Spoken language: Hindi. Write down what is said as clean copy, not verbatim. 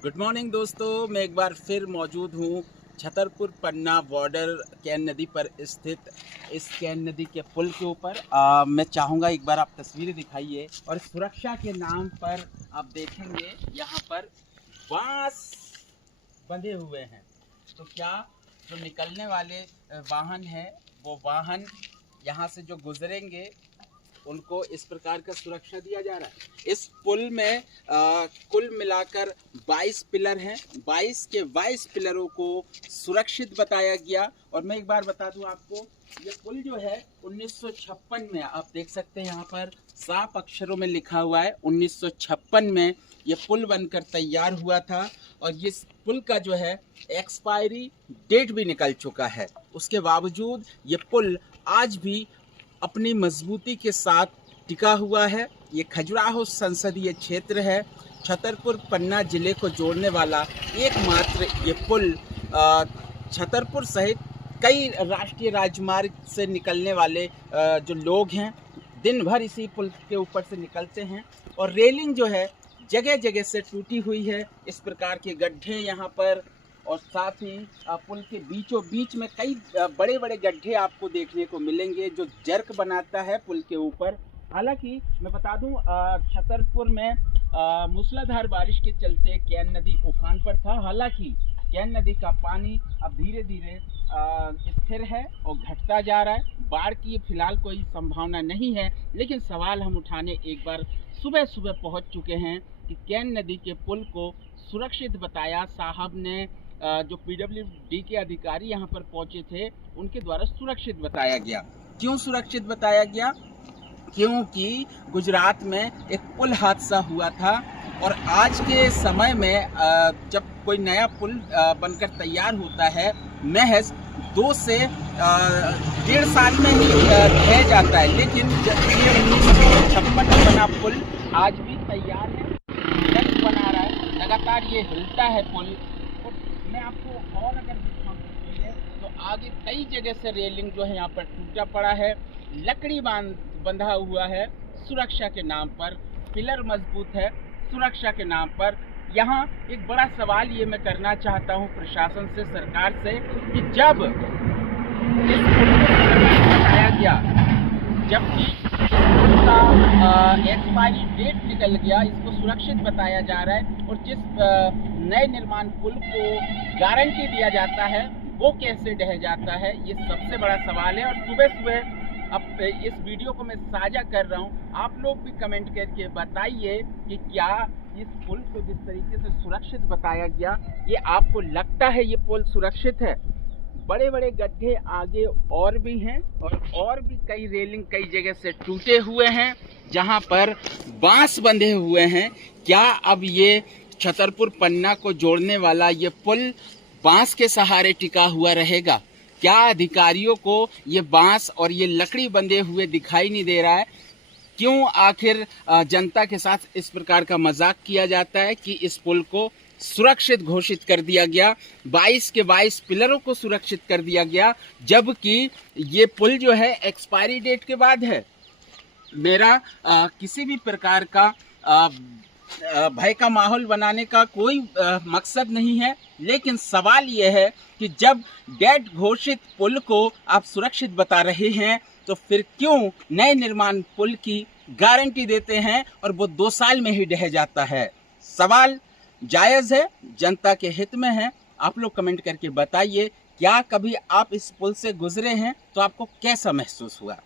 गुड मॉर्निंग दोस्तों, मैं एक बार फिर मौजूद हूँ छतरपुर पन्ना बॉर्डर कैन नदी पर स्थित इस कैन नदी के पुल के ऊपर। मैं चाहूँगा एक बार आप तस्वीरें दिखाइए। और सुरक्षा के नाम पर आप देखेंगे यहाँ पर बांस बंधे हुए हैं। तो क्या जो निकलने वाले वाहन हैं वो वाहन यहाँ से जो गुजरेंगे उनको इस प्रकार का सुरक्षा दिया जा रहा है। इस पुल में कुल मिलाकर 22 पिलर हैं। 22 के 22 पिलरों को सुरक्षित बताया गया। और मैं एक बार बता दूं आपको, ये पुल जो है 1956 में, आप देख सकते हैं यहाँ पर साफ अक्षरों में लिखा हुआ है 1956 में ये पुल बनकर तैयार हुआ था। और इस पुल का जो है एक्सपायरी डेट भी निकल चुका है। उसके बावजूद ये पुल आज भी अपनी मजबूती के साथ टिका हुआ है। ये खजुराहो संसदीय क्षेत्र है। छतरपुर पन्ना जिले को जोड़ने वाला एकमात्र ये पुल छतरपुर सहित कई राष्ट्रीय राजमार्ग से निकलने वाले जो लोग हैं दिन भर इसी पुल के ऊपर से निकलते हैं। और रेलिंग जो है जगह जगह से टूटी हुई है। इस प्रकार के गड्ढे यहाँ पर, और साथ ही पुल के बीचों बीच में कई बड़े बड़े गड्ढे आपको देखने को मिलेंगे जो जर्क बनाता है पुल के ऊपर। हालांकि मैं बता दूं, छतरपुर में मूसलाधार बारिश के चलते कैन नदी उफान पर था। हालांकि कैन नदी का पानी अब धीरे धीरे स्थिर है और घटता जा रहा है। बाढ़ की फिलहाल कोई संभावना नहीं है, लेकिन सवाल हम उठाने एक बार सुबह सुबह पहुंच चुके हैं कि कैन नदी के पुल को सुरक्षित बताया। साहब ने जो पीडब्ल्यूडी के अधिकारी यहाँ पर पहुंचे थे उनके द्वारा सुरक्षित बताया गया। क्यों सुरक्षित बताया गया? क्योंकि गुजरात में एक पुल हादसा हुआ था और आज के समय में जब कोई नया पुल बनकर तैयार होता है महज 2 से 1.5 साल में ही ढह जाता है। लेकिन ये 1956 में बना पुल आज भी तैयार है, बना रहा है, लगातार ये हिलता है पुल। और मैं आपको और अगर दिखाऊं तो आगे कई जगह से रेलिंग जो है यहाँ पर टूटा पड़ा है, लकड़ी बंधा हुआ है सुरक्षा के नाम पर, पिलर मजबूत है सुरक्षा के नाम पर। यहाँ एक बड़ा सवाल ये मैं करना चाहता हूँ प्रशासन से, सरकार से, कि जब इस पुल को बताया गया, जबकि इसका एक्सपायरी डेट निकल गया, इसको सुरक्षित बताया जा रहा है, और जिस नए निर्माण पुल को गारंटी दिया जाता है वो कैसे ढह जाता है, ये सबसे बड़ा सवाल है। और सुबह सुबह अब इस वीडियो को मैं साझा कर रहा हूँ, आप लोग भी कमेंट करके बताइए कि क्या इस पुल को जिस तरीके से सुरक्षित बताया गया, ये आपको लगता है ये पुल सुरक्षित है? बड़े बड़े गड्ढे आगे और भी हैं, और भी कई रेलिंग कई जगह से टूटे हुए हैं जहां पर बांस बंधे हुए हैं। क्या अब ये छतरपुर पन्ना को जोड़ने वाला ये पुल बांस के सहारे टिका हुआ रहेगा? क्या अधिकारियों को ये बांस और ये लकड़ी बंधे हुए दिखाई नहीं दे रहा है? क्यों आखिर जनता के साथ इस प्रकार का मजाक किया जाता है कि इस पुल को सुरक्षित घोषित कर दिया गया, 22 के 22 पिलरों को सुरक्षित कर दिया गया, जबकि ये पुल जो है एक्सपायरी डेट के बाद है। मेरा किसी भी प्रकार का भय का माहौल बनाने का कोई मकसद नहीं है, लेकिन सवाल यह है कि जब डेट घोषित पुल को आप सुरक्षित बता रहे हैं तो फिर क्यों नए निर्माण पुल की गारंटी देते हैं और वो 2 साल में ही ढह जाता है? सवाल जायज़ है, जनता के हित में है। आप लोग कमेंट करके बताइए, क्या कभी आप इस पुल से गुजरे हैं तो आपको कैसा महसूस हुआ?